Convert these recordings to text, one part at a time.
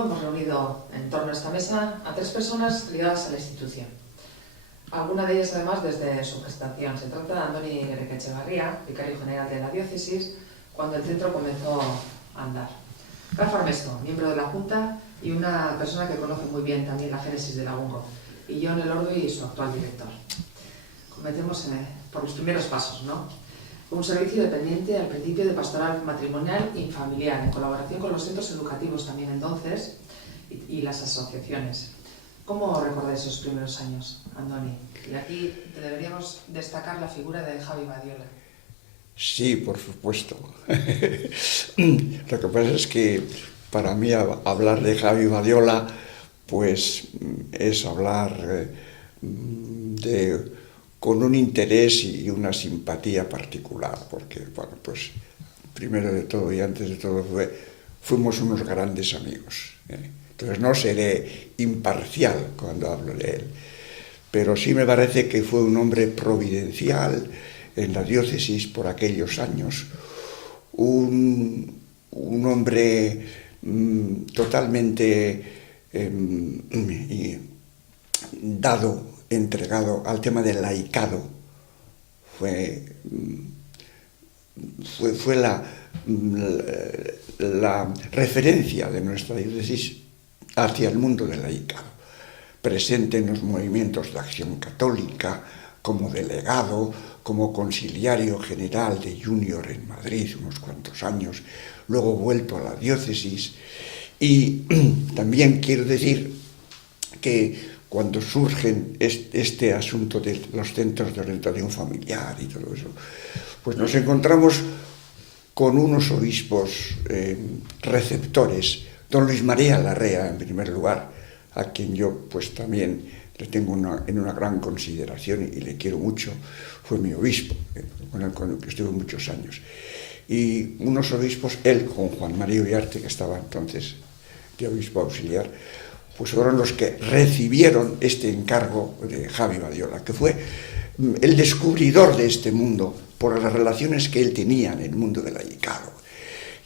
motivo hemos reunido en torno a esta mesa a 3 personas ligadas a la institución. Alguna de ellas, además, desde su gestación. Se trata de Andoni Echevarría, vicario general de la diócesis, cuando el centro comenzó a andar. Rafa Armesto, miembro de la Junta y una persona que conoce muy bien también la génesis de Lagungo. Y Jon Elordi, su actual director. Comencemos por los primeros pasos, ¿no? Un servicio dependiente al principio de pastoral matrimonial y familiar, en colaboración con los centros educativos también entonces y las asociaciones. ¿Cómo recordáis esos primeros años, Andoni? Y aquí te deberíamos destacar la figura de Javi Badiola. Sí, por supuesto. Lo que pasa es que para mí hablar de Javi Badiola pues es hablar con un interés y una simpatía particular, porque, bueno, pues primero de todo y antes de todo fuimos unos grandes amigos, ¿eh? Entonces no seré imparcial cuando hablo de él, pero sí me parece que fue un hombre providencial en la diócesis por aquellos años, un hombre totalmente entregado al tema del laicado. Fue la referencia de nuestra diócesis hacia el mundo del laicado, presente en los movimientos de acción católica, como delegado, como conciliario general de Junior en Madrid unos cuantos años, luego vuelto a la diócesis. Y también quiero decir que cuando surgen este asunto de los centros de orientación familiar y todo eso, pues nos encontramos con unos obispos receptores. Don Luis María Larrea, en primer lugar, a quien yo pues también le tengo en una gran consideración y le quiero mucho, fue mi obispo, con el que estuve muchos años. Y unos obispos, él con Juan María Uriarte, que estaba entonces de obispo auxiliar, pues fueron los que recibieron este encargo de Javi Badiola, que fue el descubridor de este mundo por las relaciones que él tenía en el mundo del laicado.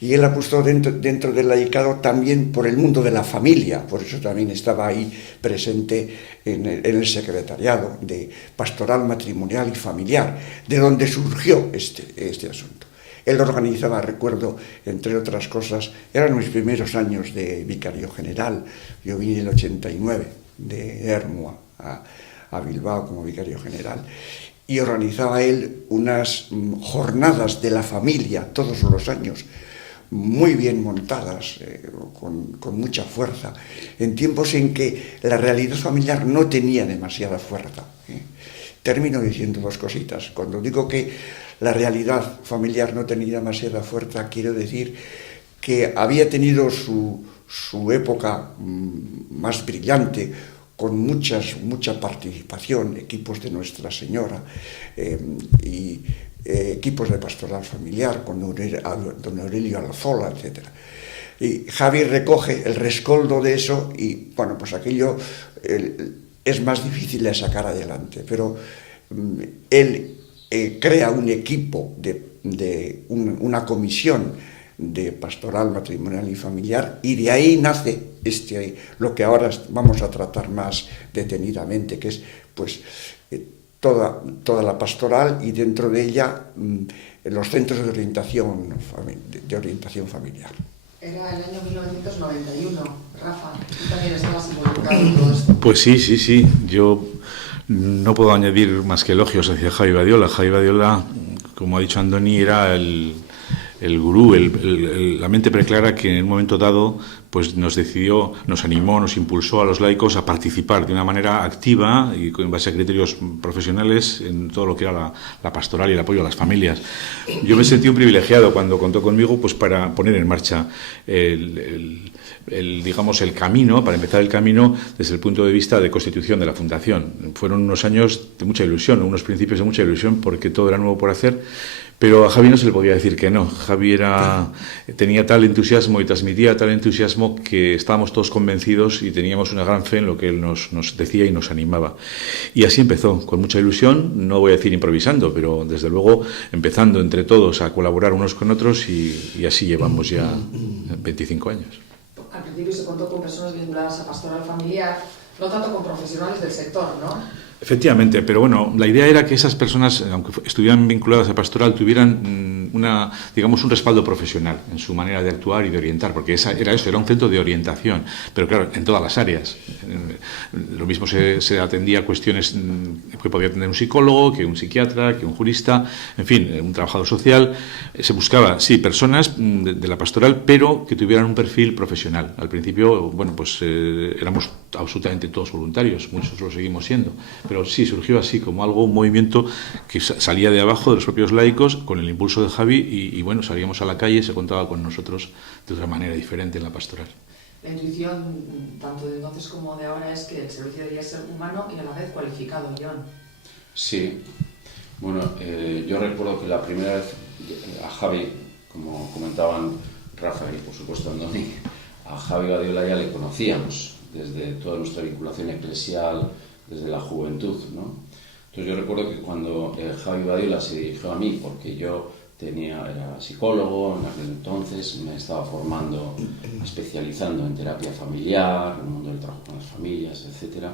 Y él apostó dentro del laicado también por el mundo de la familia, por eso también estaba ahí presente en el secretariado de pastoral matrimonial y familiar, de donde surgió este asunto. Él organizaba, recuerdo, entre otras cosas, eran mis primeros años de vicario general. Yo vine en el 89 de Ermua a Bilbao como vicario general. Y organizaba él unas jornadas de la familia todos los años, muy bien montadas, con mucha fuerza, en tiempos en que la realidad familiar no tenía demasiada fuerza. Termino diciendo 2 cositas. Cuando digo que la realidad familiar no tenía demasiada fuerza, quiero decir que había tenido su época más brillante, con mucha participación, equipos de Nuestra Señora y equipos de pastoral familiar, con don Aurelio Alzola, etc. Y Javi recoge el rescoldo de eso y, bueno, pues aquello es más difícil de sacar adelante, pero él crea un equipo una comisión de pastoral matrimonial y familiar, y de ahí nace lo que ahora vamos a tratar más detenidamente, que es pues toda la pastoral y dentro de ella los centros de orientación familiar. Era el año 1991, Rafa, tú también estabas involucrado en todo esto. Pues sí, yo no puedo añadir más que elogios hacia Javi Badiola. Javi Badiola, como ha dicho Andoni, era el gurú, la mente preclara que en un momento dado pues nos animó, nos impulsó a los laicos a participar de una manera activa y en base a criterios profesionales en todo lo que era la pastoral y el apoyo a las familias. Yo me sentí un privilegiado cuando contó conmigo pues para poner en marcha el camino, para empezar el camino desde el punto de vista de constitución de la fundación. Fueron unos años de mucha ilusión, unos principios de mucha ilusión, porque todo era nuevo por hacer, pero a Javi no se le podía decir que no. Javi tenía tal entusiasmo y transmitía tal entusiasmo que estábamos todos convencidos y teníamos una gran fe en lo que él nos decía y nos animaba. Y así empezó, con mucha ilusión, no voy a decir improvisando, pero desde luego empezando entre todos a colaborar unos con otros y así llevamos ya 25 años. al principio se contó con personas vinculadas a pastoral familiar, no tanto con profesionales del sector, ¿no? Efectivamente, pero bueno, la idea era que esas personas, aunque estuvieran vinculadas a pastoral, tuvieran digamos, un respaldo profesional en su manera de actuar y de orientar, porque era un centro de orientación, pero claro, en todas las áreas. Lo mismo se atendía a cuestiones que podía atender un psicólogo, que un psiquiatra, que un jurista, en fin, un trabajador social. Se buscaba, sí, personas de la pastoral, pero que tuvieran un perfil profesional. Al principio, bueno, pues éramos absolutamente todos voluntarios, muchos lo seguimos siendo, pero sí, surgió así como algo, un movimiento que salía de abajo de los propios laicos, con el impulso de Javi, y bueno, salíamos a la calle y se contaba con nosotros de otra manera diferente en la pastoral. La intuición, tanto de entonces como de ahora, es que el servicio debería ser humano y a la vez cualificado, John. Sí, bueno, yo recuerdo que la primera vez a Javi, como comentaban Rafa y por supuesto Andoni, a Javi Badiola ya le conocíamos desde toda nuestra vinculación eclesial, desde la juventud, ¿no? Entonces yo recuerdo que cuando Javi Badiola se dirigió a mí, porque yo era psicólogo, en aquel entonces me estaba formando, especializando en terapia familiar, en el mundo del trabajo con las familias, etc.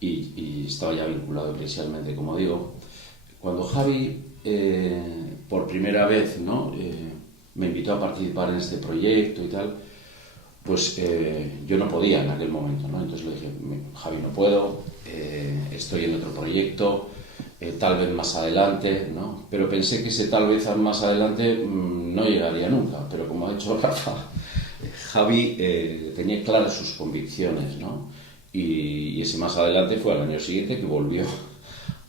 Y estaba ya vinculado eclesialmente, como digo. Cuando Javi, por primera vez, ¿no? Me invitó a participar en este proyecto y tal, pues yo no podía en aquel momento, ¿no? Entonces le dije, Javi, no puedo, estoy en otro proyecto, tal vez más adelante, ¿no? Pero pensé que ese tal vez más adelante no llegaría nunca, pero como ha dicho Rafa, Javi tenía claras sus convicciones, ¿no? Y ese más adelante fue al año siguiente que volvió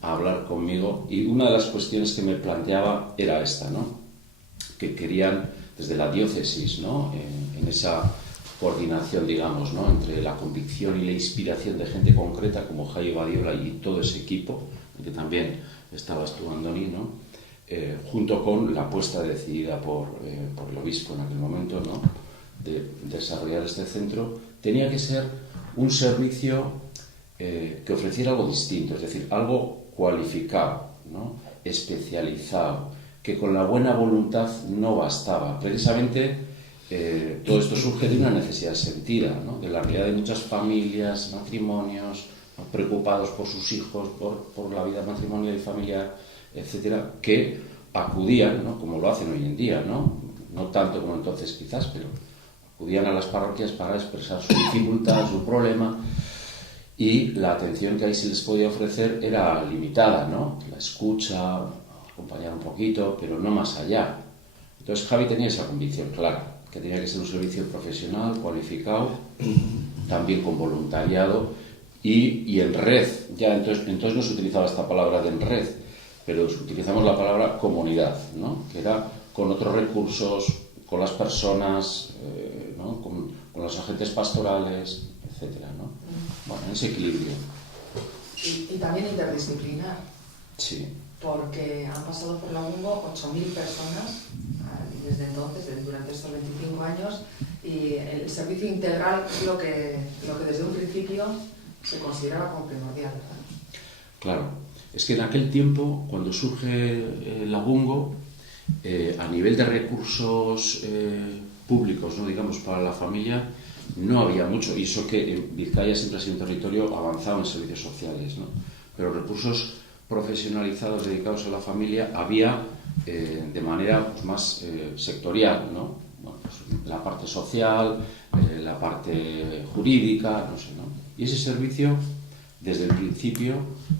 a hablar conmigo, y una de las cuestiones que me planteaba era esta, ¿no? Que querían desde la diócesis, ¿no? En esa coordinación, digamos, ¿no? Entre la convicción y la inspiración de gente concreta como Javi Badiola y todo ese equipo, que también estabas tú, Andoni, ¿no? Junto con la apuesta decidida por el obispo en aquel momento, ¿no? De desarrollar este centro, tenía que ser un servicio que ofreciera algo distinto, es decir, algo cualificado, ¿no? Especializado, que con la buena voluntad no bastaba. Precisamente todo esto surge de una necesidad sentida, ¿no? De la realidad de muchas familias, matrimonios, ¿no? Preocupados por sus hijos, por la vida matrimonial y familiar, etcétera, que acudían, ¿no? Como lo hacen hoy en día, ¿no? No tanto como entonces quizás, pero acudían a las parroquias para expresar su dificultad, su problema, y la atención que ahí se les podía ofrecer era limitada, ¿no? La escucha, acompañar un poquito, pero no más allá. Entonces Javi tenía esa convicción clara, que tenía que ser un servicio profesional, cualificado, también con voluntariado y en red. Ya entonces no se utilizaba esta palabra de en red, pero utilizamos la palabra comunidad, ¿no? Que era con otros recursos, con las personas, ¿no? con los agentes pastorales, etcétera, ¿no? Bueno, ese equilibrio. Y también interdisciplinar. Sí. Porque han pasado por la UNGO 8.000 personas desde entonces, durante estos 25 años, y el servicio integral es lo que desde un principio se consideraba como primordial, ¿verdad? Claro, es que en aquel tiempo, cuando surge la UNGO, a nivel de recursos públicos, ¿no? Digamos, para la familia, no había mucho, y eso que Vizcaya siempre ha sido un territorio avanzado en servicios sociales, ¿no? Pero recursos profesionalizados dedicados a la familia había de manera pues, más sectorial, ¿no? Bueno, pues, la parte social, la parte jurídica, no sé, ¿no? Y ese servicio, desde el principio,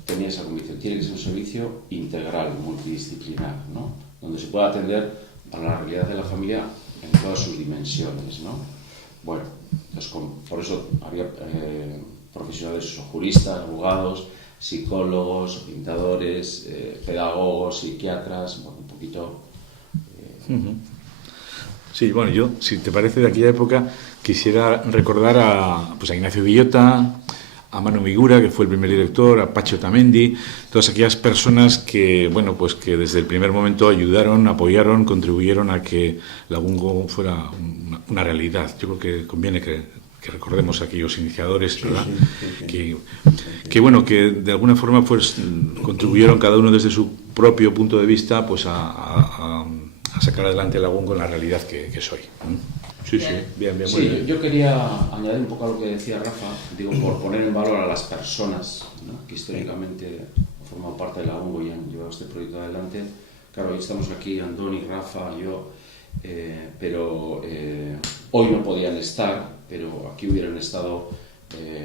tenía esa convicción, tiene que ser un servicio integral, multidisciplinar, ¿no? Donde se pueda atender a la realidad de la familia en todas sus dimensiones, ¿no? Bueno, entonces, por eso había profesionales, juristas, abogados, psicólogos, pintadores, pedagogos, psiquiatras, bueno, un poquito... Sí, bueno, yo, si te parece, de aquella época quisiera recordar a Ignacio Villota, a Manu Migura, que fue el primer director, a Pacho Tamendi, todas aquellas personas que, bueno, pues que desde el primer momento ayudaron, apoyaron, contribuyeron a que la UNGO fuera una realidad. Yo creo que conviene que recordemos a aquellos iniciadores, ¿verdad? Que bueno, que de alguna forma pues contribuyeron cada uno desde su propio punto de vista pues a sacar adelante la UNGO en la realidad que soy. Sí, sí, bien, muy Sí, bien. yo quería añadir un poco a lo que decía Rafa, digo, por poner en valor a las personas, ¿no?, que históricamente han formado parte de la UNGO y han llevado este proyecto adelante. Claro, hoy estamos aquí, Andoni, Rafa, yo, pero hoy no podían estar, pero aquí hubieran estado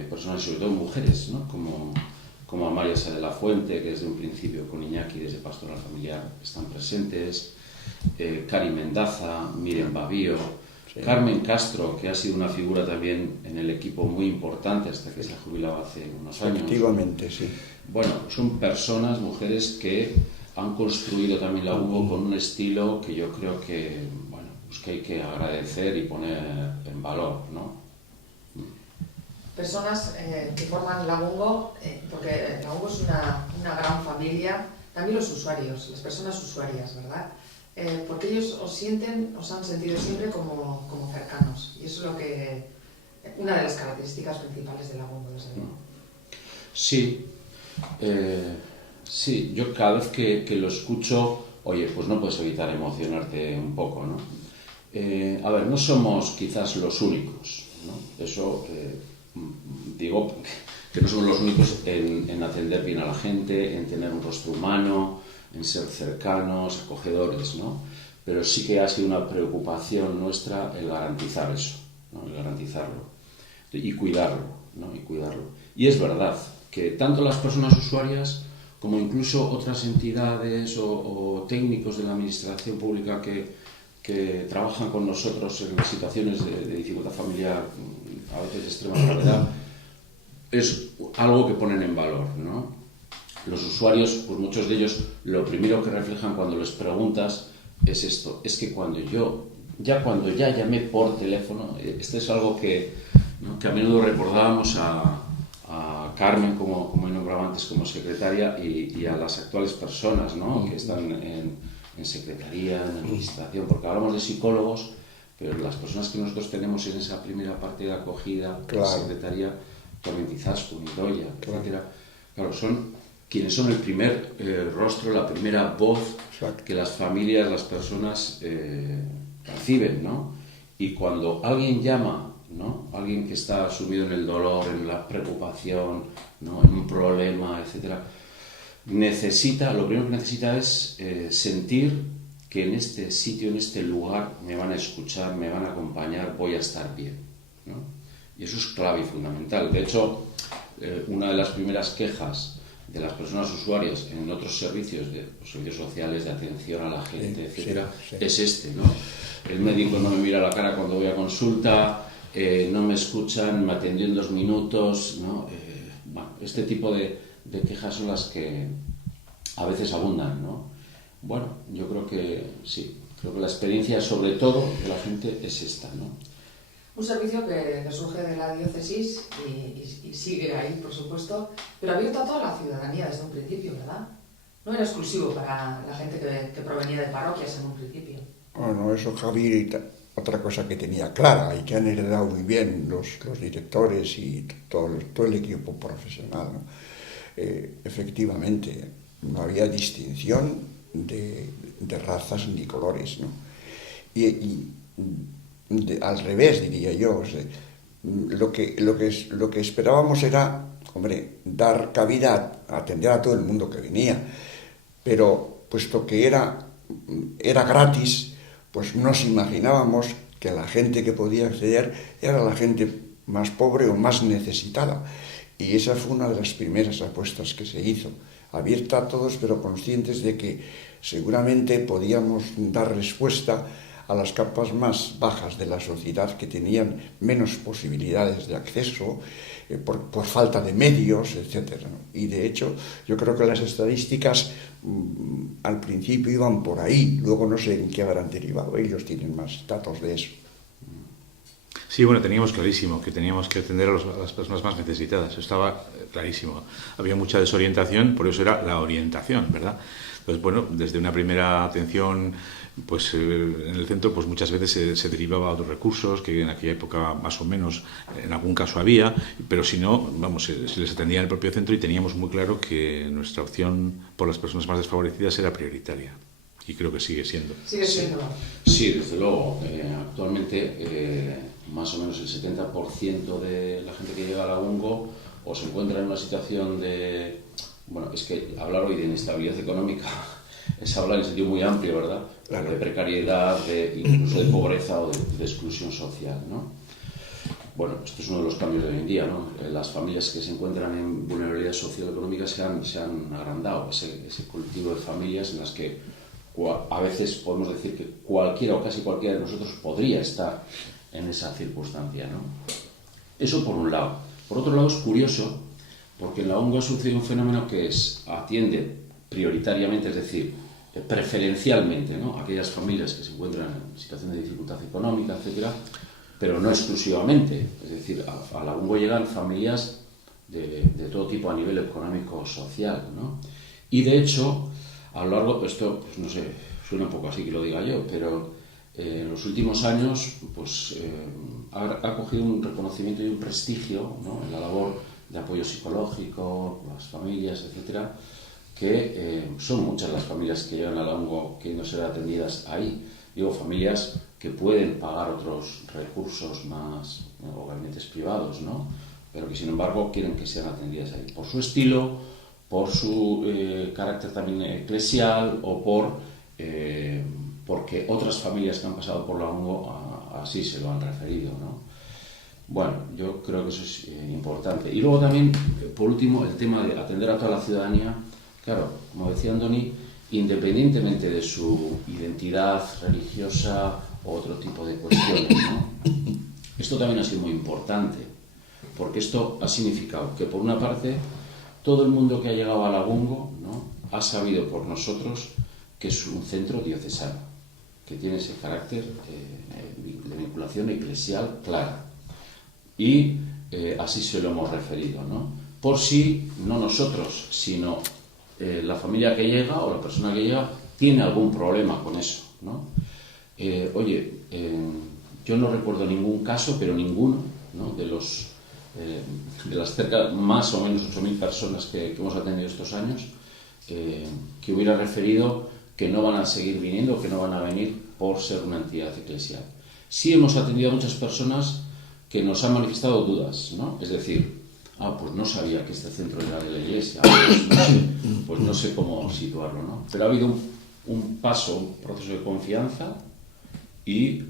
personas, sobre todo mujeres, ¿no?, como Amalia Sa de la Fuente, que desde un principio con Iñaki, desde Pastoral Familiar, están presentes, Cari Mendaza, Miriam Babío, sí. Carmen Castro, que ha sido una figura también en el equipo muy importante hasta que se ha jubilado hace unos años. Efectivamente, sí. Bueno, son personas, mujeres que han construido también la UNGO con un estilo que yo creo que, bueno, pues que hay que agradecer y poner en valor, ¿no? Personas que forman la UNGO, porque la UNGO es una gran familia, también los usuarios, las personas usuarias, ¿verdad? Porque ellos os han sentido siempre como cercanos, y eso es una de las características principales de la UNGO, desde luego. Sí, sí, yo cada vez que lo escucho, oye, pues no puedes evitar emocionarte un poco, ¿no? A ver, no somos quizás los únicos, ¿no? Eso, digo que no somos los únicos en atender bien a la gente, en tener un rostro humano, en ser cercanos, acogedores, ¿no? Pero sí que ha sido una preocupación nuestra el garantizar eso, ¿no?, el garantizarlo y cuidarlo, ¿no?, y cuidarlo. Y es verdad que tanto las personas usuarias como incluso otras entidades o técnicos de la administración pública que trabajan con nosotros en situaciones de dificultad familiar, a veces de extrema gravedad, es algo que ponen en valor, ¿no? Los usuarios, pues muchos de ellos, lo primero que reflejan cuando les preguntas es esto, es que cuando ya llamé por teléfono, esto es algo que, ¿no?, que a menudo recordábamos a Carmen, como nombraba antes, como secretaria, y a las actuales personas, ¿no?, que están en secretaría, en administración, porque hablamos de psicólogos, pero las personas que nosotros tenemos en esa primera parte de acogida, claro, la secretaría, Torrent Izaskun, Idoia, etcétera, claro, son quienes son el primer rostro, la primera voz, exacto, que las familias, las personas perciben, ¿no? Y cuando alguien llama, ¿no?, alguien que está sumido en el dolor, en la preocupación, ¿no?, en un problema, etcétera, lo primero que necesita es sentir que en este sitio, en este lugar, me van a escuchar, me van a acompañar, voy a estar bien, ¿no? Y eso es clave y fundamental. De hecho, una de las primeras quejas de las personas usuarias en otros servicios, servicios sociales, de atención a la gente, etcétera, es este, ¿no? El médico no me mira la cara cuando voy a consulta, no me escuchan, me atendió en 2 minutos, ¿no? Bueno, este tipo de quejas son las que a veces abundan, ¿no? Bueno, yo creo que sí, creo que la experiencia sobre todo de la gente es esta, ¿no? Un servicio que surge de la diócesis y sigue ahí, por supuesto, pero abierto a toda la ciudadanía desde un principio, ¿verdad? No era exclusivo para la gente que provenía de parroquias en un principio. Bueno, eso Javi, otra cosa que tenía clara y que han heredado muy bien los directores y todo el equipo profesional, ¿no? Efectivamente, no había distinción de razas ni colores, ¿no? Al revés, diría yo. O sea, lo que esperábamos era, hombre, dar cabida a atender a todo el mundo que venía, pero puesto que era gratis, pues nos imaginábamos que la gente que podía acceder era la gente más pobre o más necesitada, y esa fue una de las primeras apuestas que se hizo, abierta a todos, pero conscientes de que seguramente podíamos dar respuesta a las capas más bajas de la sociedad que tenían menos posibilidades de acceso por falta de medios, etc., ¿no? Y de hecho, yo creo que las estadísticas al principio iban por ahí, luego no sé en qué habrán derivado, ellos tienen más datos de eso. Sí, bueno, teníamos clarísimo que teníamos que atender a las personas más necesitadas, estaba clarísimo. Había mucha desorientación, por eso era la orientación, ¿verdad? Entonces, bueno, desde una primera atención, pues en el centro, pues muchas veces se derivaba a otros recursos que en aquella época más o menos en algún caso había, pero si no, vamos, se les atendía en el propio centro y teníamos muy claro que nuestra opción por las personas más desfavorecidas era prioritaria. y creo que sigue siendo. Sigue siendo. Sí, desde luego. Actualmente más o menos el 70% de la gente que llega a Lagungo o se encuentra en una situación de... Bueno, es que hablar hoy de inestabilidad económica es hablar en sentido muy amplio, ¿verdad? Claro. De precariedad, incluso de pobreza o de exclusión social, ¿no? Bueno, esto es uno de los cambios de hoy en día, ¿no? Las familias que se encuentran en vulnerabilidad socioeconómica se han agrandado, ese cultivo de familias en las que a veces podemos decir que cualquiera o casi cualquiera de nosotros podría estar en esa circunstancia, ¿no? Eso por un lado. Por otro lado es curioso, porque en Lagungo ha sucedido un fenómeno que atiende prioritariamente, es decir, preferencialmente, ¿no?, a aquellas familias que se encuentran en situación de dificultad económica, etcétera, pero no exclusivamente. Es decir, a Lagungo llegan familias de todo tipo a nivel económico social, ¿no? Y de hecho, a lo largo, esto, pues no sé, suena un poco así que lo diga yo, pero en los últimos años pues ha cogido un reconocimiento y un prestigio, ¿no?, en la labor de apoyo psicológico, las familias, etcétera, que son muchas las familias que llegan a Lagungo queriendo ser atendidas ahí. Digo, familias que pueden pagar otros recursos más, o gabinetes privados, ¿no?, pero que sin embargo quieren que sean atendidas ahí, por su estilo, por su carácter también eclesial o porque otras familias que han pasado por Lagungo así se lo han referido, ¿no? Bueno, yo creo que eso es importante. Y luego también, por último, el tema de atender a toda la ciudadanía. Claro, como decía Andoni, independientemente de su identidad religiosa o otro tipo de cuestiones, ¿no? Esto también ha sido muy importante, porque esto ha significado que, por una parte, todo el mundo que ha llegado a Lagungo, ¿no?, ha sabido por nosotros que es un centro diocesano, que tiene ese carácter de vinculación eclesial clara. Y así se lo hemos referido, ¿no? Por si no nosotros, sino la familia que llega o la persona que llega tiene algún problema con eso, ¿no? Yo no recuerdo ningún caso, pero ninguno, ¿no?, de las cerca más o menos 8.000 personas que hemos atendido estos años, que hubiera referido que no van a seguir viniendo o que no van a venir por ser una entidad eclesial. Sí hemos atendido a muchas personas que nos han manifestado dudas, ¿no? Es decir, pues no sabía que este centro era de la Iglesia, pues no sé cómo situarlo, ¿no? Pero ha habido un proceso de confianza, y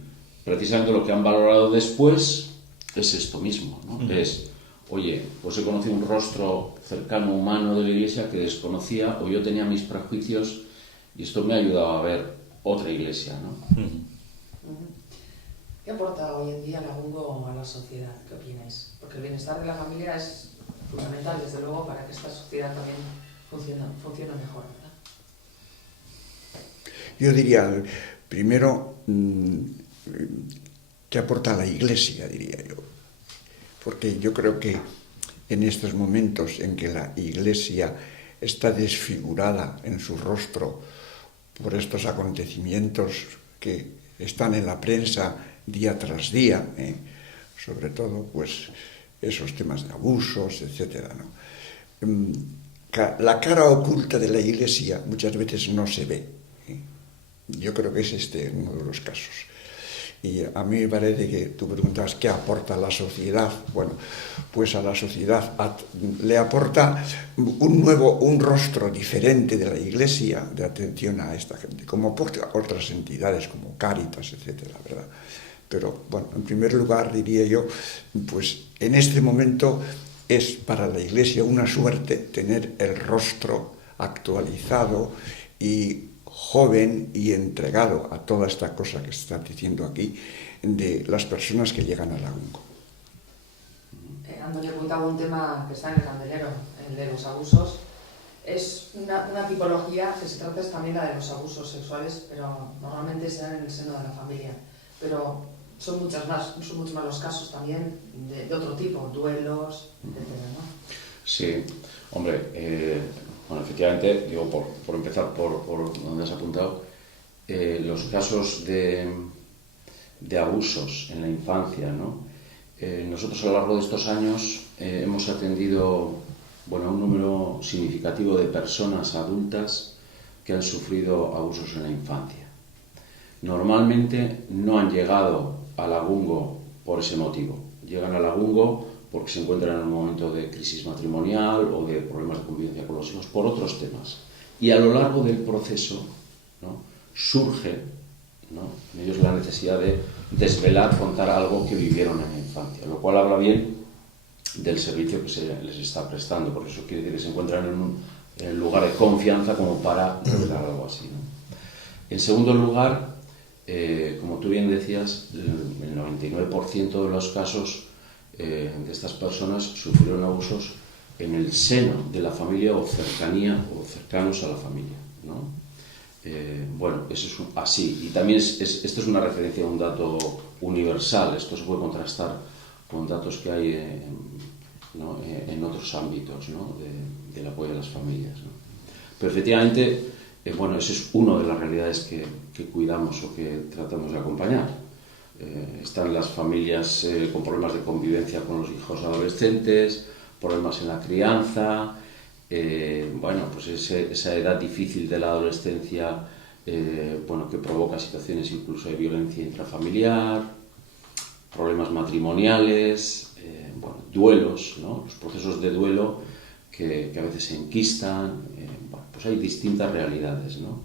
precisamente lo que han valorado después es esto mismo, ¿no? Es, oye, pues he conocido un rostro cercano, humano de la Iglesia que desconocía, o yo tenía mis prejuicios, y esto me ha ayudado a ver otra Iglesia, ¿no? ¿Qué aporta hoy en día Lagungo a la sociedad? ¿Qué opináis? Porque el bienestar de la familia es fundamental, desde luego, para que esta sociedad también funcione mejor, ¿verdad? Yo diría, primero, ¿qué aporta la Iglesia?, diría yo. Porque yo creo que en estos momentos en que la Iglesia está desfigurada en su rostro por estos acontecimientos que están en la prensa día tras día, sobre todo pues esos temas de abusos, etcétera, ¿no? La cara oculta de la Iglesia muchas veces no se ve. Yo creo que es uno de los casos. Y a mí me parece que tú preguntabas qué aporta a la sociedad. Bueno, pues a la sociedad le aporta un rostro diferente de la Iglesia, de atención a esta gente, como aporta a otras entidades como Cáritas, etcétera, ¿verdad? Pero, bueno, en primer lugar, diría yo, pues en este momento es para la Iglesia una suerte tener el rostro actualizado y joven y entregado a toda esta cosa que se está diciendo aquí de las personas que llegan a Lagungo. Andoni apuntaba un tema que está en el candelero, el de los abusos. Es una tipología que se trata también la de los abusos sexuales, pero normalmente se dan en el seno de la familia. Pero son muchos más los casos también de otro tipo, duelos, etcétera, ¿no? Sí, hombre, bueno, efectivamente, digo, por empezar por donde has apuntado, los casos de abusos en la infancia, ¿no? Nosotros a lo largo de estos años hemos atendido, bueno, a un número significativo de personas adultas que han sufrido abusos en la infancia. Normalmente no han llegado a Lagungo por ese motivo. Llegan a Lagungo porque se encuentran en un momento de crisis matrimonial o de problemas de convivencia con los hijos por otros temas. Y a lo largo del proceso, ¿no?, surge, ¿no?, en ellos la necesidad de desvelar, contar algo que vivieron en la infancia, lo cual habla bien del servicio que se les está prestando, porque eso quiere decir que se encuentran en un lugar de confianza como para revelar algo así, ¿no? En segundo lugar, como tú bien decías, el 99% de los casos de estas personas sufrieron abusos en el seno de la familia o cercanía o cercanos a la familia, ¿no? Bueno, eso es así. Y también esto es una referencia a un dato universal. Esto se puede contrastar con datos que hay en otros ámbitos, ¿no?, del apoyo a las familias, ¿no? Pero efectivamente, bueno, esa es una de las realidades que cuidamos o que tratamos de acompañar. Están las familias con problemas de convivencia con los hijos adolescentes, problemas en la crianza, bueno, pues esa edad difícil de la adolescencia, bueno, que provoca situaciones incluso de violencia intrafamiliar, problemas matrimoniales, bueno, duelos, ¿no?, los procesos de duelo que a veces se enquistan, bueno, pues hay distintas realidades, ¿no?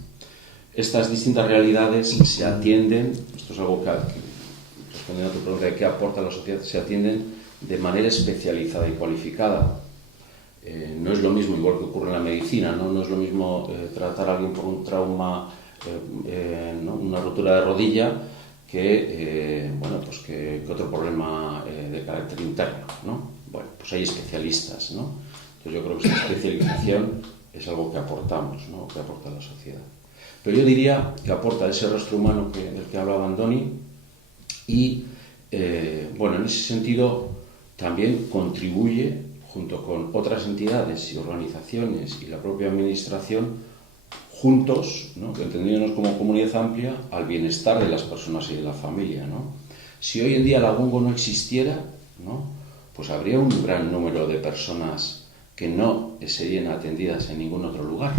Estas distintas realidades se atienden, esto es algo que respondiendo a tu pregunta de qué aporta la sociedad, se atienden de manera especializada y cualificada. No es lo mismo, igual que ocurre en la medicina, no es lo mismo tratar a alguien por un trauma, ¿no?, una rotura de rodilla, bueno, pues que otro problema de carácter interno, ¿no? Bueno, pues hay especialistas, ¿no? Entonces yo creo que esa especialización es algo que aportamos, ¿no?, que aporta la sociedad. Pero yo diría que aporta ese rostro humano del que hablaba Andoni y, bueno, en ese sentido también contribuye, junto con otras entidades y organizaciones y la propia administración, juntos, ¿no?, entendiéndonos como comunidad amplia, al bienestar de las personas y de la familia, ¿no? Si hoy en día Lagungo no existiera, ¿no?, pues habría un gran número de personas que no serían atendidas en ningún otro lugar.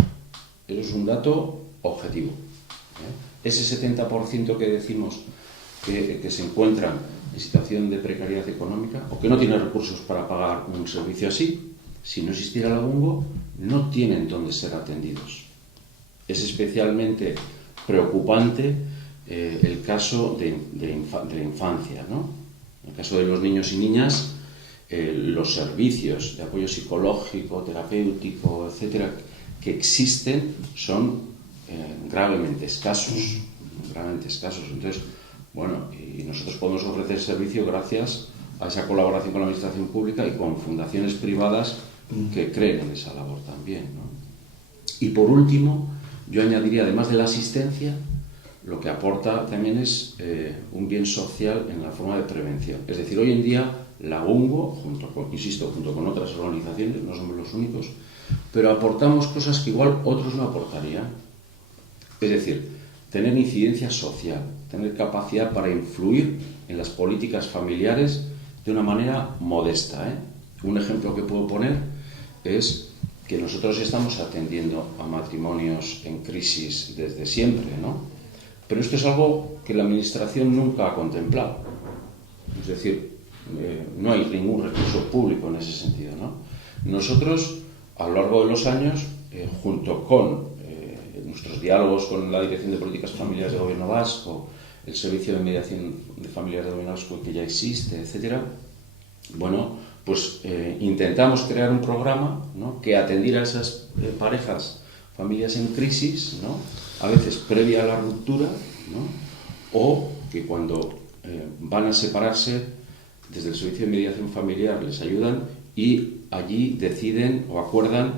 Eso es un dato objetivo, ¿eh? Ese 70% que decimos que se encuentran en situación de precariedad económica o que no tienen recursos para pagar un servicio así, si no existiera Lagungo, no tienen dónde ser atendidos. Es especialmente preocupante el caso de la infancia, ¿no? En el caso de los niños y niñas, los servicios de apoyo psicológico, terapéutico, etcétera, que existen son gravemente escasos, Entonces, bueno, y nosotros podemos ofrecer servicio gracias a esa colaboración con la administración pública y con fundaciones privadas que creen en esa labor también, ¿no? Y por último, yo añadiría, además de la asistencia, lo que aporta también es un bien social en la forma de prevención. Es decir, hoy en día Lagungo, junto con otras organizaciones, no somos los únicos, pero aportamos cosas que igual otros no aportarían. Es decir, tener incidencia social, tener capacidad para influir en las políticas familiares de una manera modesta, ¿eh? Un ejemplo que puedo poner es que nosotros estamos atendiendo a matrimonios en crisis desde siempre, ¿no? Pero esto es algo que la Administración nunca ha contemplado. Es decir, no hay ningún recurso público en ese sentido, ¿no? Nosotros, a lo largo de los años, junto con nuestros diálogos con la Dirección de Políticas Familiares del Gobierno Vasco, el Servicio de Mediación de Familias del Gobierno Vasco que ya existe, etcétera, bueno, pues intentamos crear un programa, ¿no?, que atendiera a esas parejas, familias en crisis, ¿no?, a veces previa a la ruptura, ¿no?, o que cuando van a separarse, desde el Servicio de Mediación Familiar les ayudan y allí deciden o acuerdan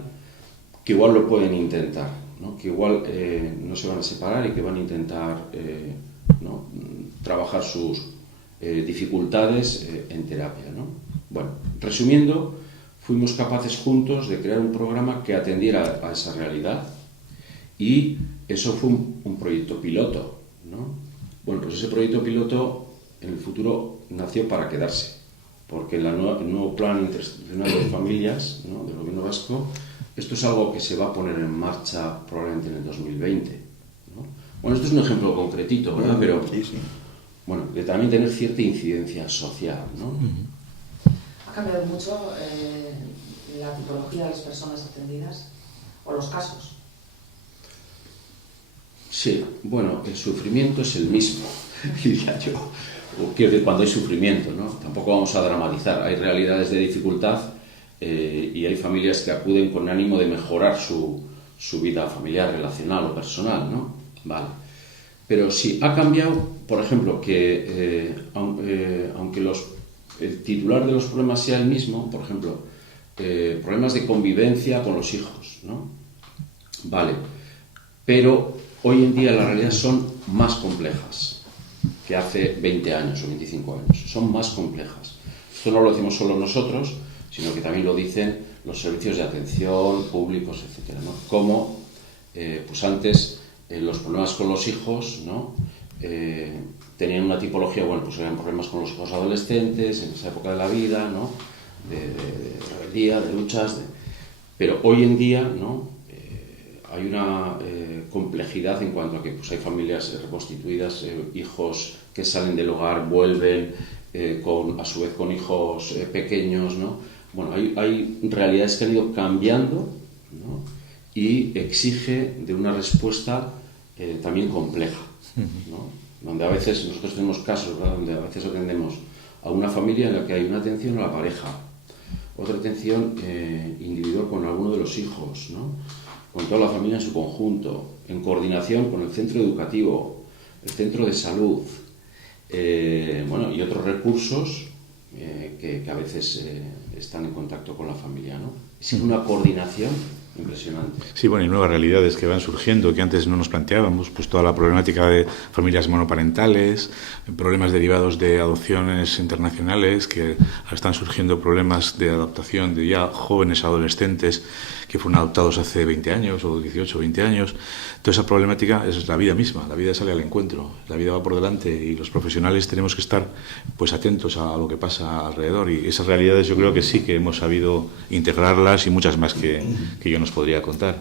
que igual lo pueden intentar, ¿no?, que igual no se van a separar y que van a intentar ¿no?, trabajar sus dificultades en terapia, ¿no? Bueno, resumiendo, fuimos capaces juntos de crear un programa que atendiera a esa realidad y eso fue un proyecto piloto, ¿no? Bueno, pues ese proyecto piloto en el futuro nació para quedarse, porque el nuevo plan interinstitucional de familias, ¿no?, del Gobierno Vasco esto es algo que se va a poner en marcha probablemente en el 2020, ¿no? Bueno, esto es un ejemplo concretito, ¿verdad? Pero, sí, sí. bueno, de también tener cierta incidencia social, ¿no? ¿Ha cambiado mucho la tipología de las personas atendidas o los casos? Sí, bueno, el sufrimiento es el mismo, diría yo. O quiero decir, cuando hay sufrimiento, ¿no? Tampoco vamos a dramatizar. Hay realidades de dificultad y hay familias que acuden con ánimo de mejorar su vida familiar, relacional o personal, ¿no? Vale. Pero sí, ha cambiado, por ejemplo, que aunque el titular de los problemas sea el mismo, por ejemplo, problemas de convivencia con los hijos, ¿no? Vale. Pero hoy en día las realidades son más complejas que hace 20 años o 25 años. Son más complejas. Esto no lo decimos solo nosotros, sino que también lo dicen los servicios de atención, públicos, etcétera, ¿no? Como, pues antes, los problemas con los hijos, ¿no? Tenían una tipología, bueno, pues eran problemas con los hijos adolescentes, en esa época de la vida, ¿no? De rebeldía, de luchas, pero hoy en día, ¿no? Hay una complejidad en cuanto a que pues, hay familias reconstituidas, hijos que salen del hogar, vuelven, a su vez con hijos pequeños, ¿no? Bueno, hay realidades que han ido cambiando, ¿no? Y exige de una respuesta también compleja, ¿no? Donde a veces nosotros tenemos casos, ¿verdad? Donde a veces atendemos a una familia en la que hay una atención a la pareja, otra atención individual con alguno de los hijos, ¿no? Con toda la familia en su conjunto, en coordinación con el centro educativo, el centro de salud, bueno, y otros recursos que a veces están en contacto con la familia, ¿no? Es una coordinación impresionante. Sí, bueno, y nuevas realidades que van surgiendo, que antes no nos planteábamos, pues toda la problemática de familias monoparentales, problemas derivados de adopciones internacionales, que están surgiendo problemas de adaptación de ya jóvenes adolescentes que fueron adoptados hace 20 años o 18 o 20 años. Toda esa problemática es la vida misma, la vida sale al encuentro, la vida va por delante y los profesionales tenemos que estar pues atentos a lo que pasa alrededor, y esas realidades yo creo que sí que hemos sabido integrarlas y muchas más que yo nos podría contar.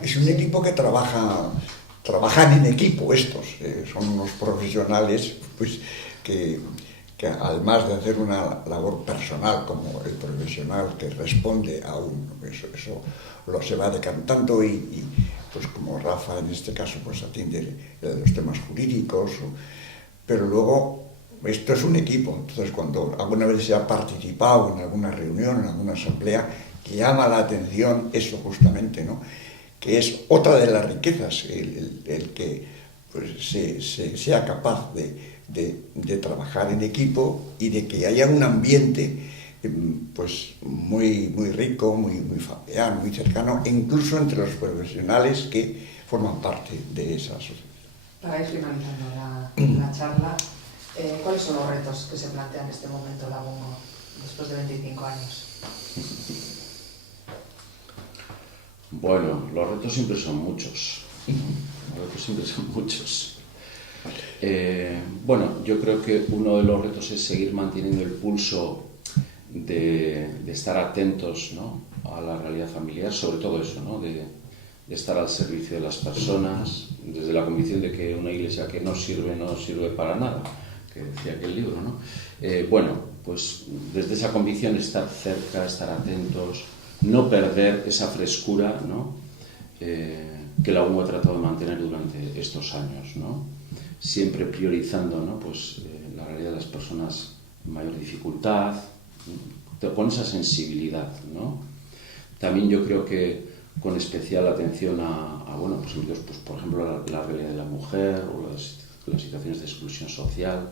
Es un equipo que trabajan en equipo estos, son unos profesionales pues que además de hacer una labor personal como el profesional que responde a eso lo se va decantando y pues como Rafa en este caso pues atiende los temas jurídicos, pero luego esto es un equipo. Entonces cuando alguna vez se ha participado en alguna reunión, en alguna asamblea, que llama la atención eso justamente, ¿no? Que es otra de las riquezas, el que pues, sea capaz de trabajar en equipo y de que haya un ambiente pues muy rico, muy familiar, muy cercano, incluso entre los profesionales que forman parte de esa sociedad. Para ir finalizando la charla, ¿cuáles son los retos que se plantean en este momento la Bungo después de 25 años? Bueno, los retos siempre son muchos. Bueno, yo creo que uno de los retos es seguir manteniendo el pulso de estar atentos, ¿no? A la realidad familiar, sobre todo eso, ¿no? De estar al servicio de las personas, desde la convicción de que una iglesia que no sirve para nada, que decía aquel libro, ¿no? Bueno, pues desde esa convicción estar cerca, estar atentos, no perder esa frescura, ¿no? Que la UNO ha tratado de mantener durante estos años, ¿no? Siempre priorizando, ¿no? Pues, la realidad de las personas en mayor dificultad, con esa sensibilidad, ¿no? También yo creo que con especial atención a bueno, pues, por ejemplo, la realidad de la mujer o las situaciones de exclusión social.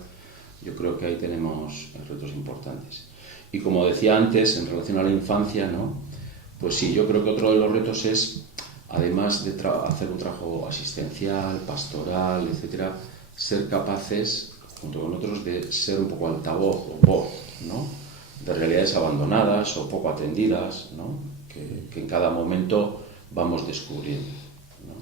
Yo creo que ahí tenemos retos importantes. Y como decía antes, en relación a la infancia, ¿no? Pues sí, yo creo que otro de los retos es, además de hacer un trabajo asistencial, pastoral, etcétera, ser capaces, junto con otros, de ser un poco altavoz o voz, ¿no? De realidades abandonadas o poco atendidas, ¿no? Que en cada momento vamos descubriendo, ¿no?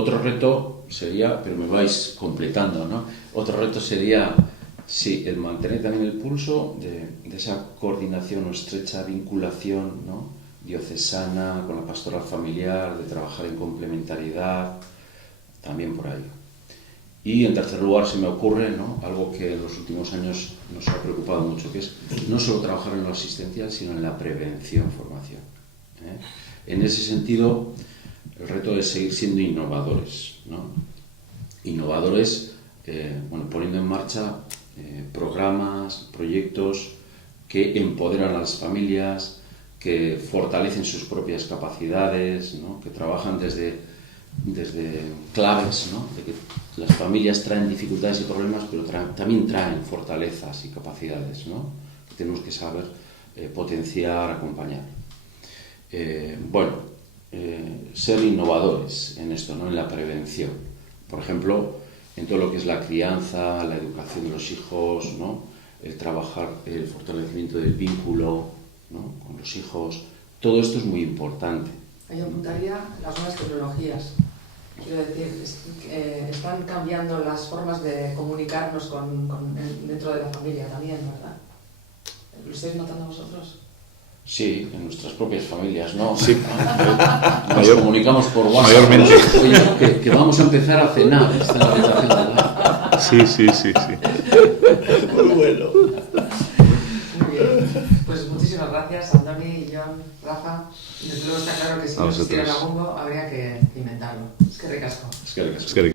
Otro reto sería, pero me vais completando, ¿no? Otro reto sería Sí, el mantener también el pulso de esa coordinación o estrecha vinculación, ¿no?, diocesana con la pastoral familiar, de trabajar en complementariedad, también por ahí. Y en tercer lugar se me ocurre, ¿no?, algo que en los últimos años nos ha preocupado mucho, que es no solo trabajar en lo asistencial, sino en la prevención, formación. En ese sentido, el reto es seguir siendo innovadores, ¿no? Innovadores, poniendo en marcha programas, proyectos que empoderan a las familias, que fortalecen sus propias capacidades, ¿no?, que trabajan desde claves, ¿no?, de que las familias traen dificultades y problemas, pero también traen fortalezas y capacidades, ¿no?, que tenemos que saber potenciar, acompañar. Ser innovadores en esto, ¿no?, en la prevención. Por ejemplo, en todo lo que es la crianza, la educación de los hijos, ¿no?, el trabajar el fortalecimiento del vínculo, ¿no?, con los hijos. Todo esto es muy importante. Yo apuntaría las nuevas tecnologías. Quiero decir, están cambiando las formas de comunicarnos dentro de la familia también, ¿verdad? ¿Lo estáis notando vosotros? Sí, en nuestras propias familias, ¿no? Sí. Nos comunicamos por WhatsApp. Mayormente. Oye, que vamos a empezar a cenar. Está en la habitación de al lado. Sí. Muy bueno. Muy bien. Pues muchísimas gracias, Andoni, Jon, Rafa. Desde luego está claro que si no existiera la Bombo habría que inventarlo. Es que ricasco. Es que Es que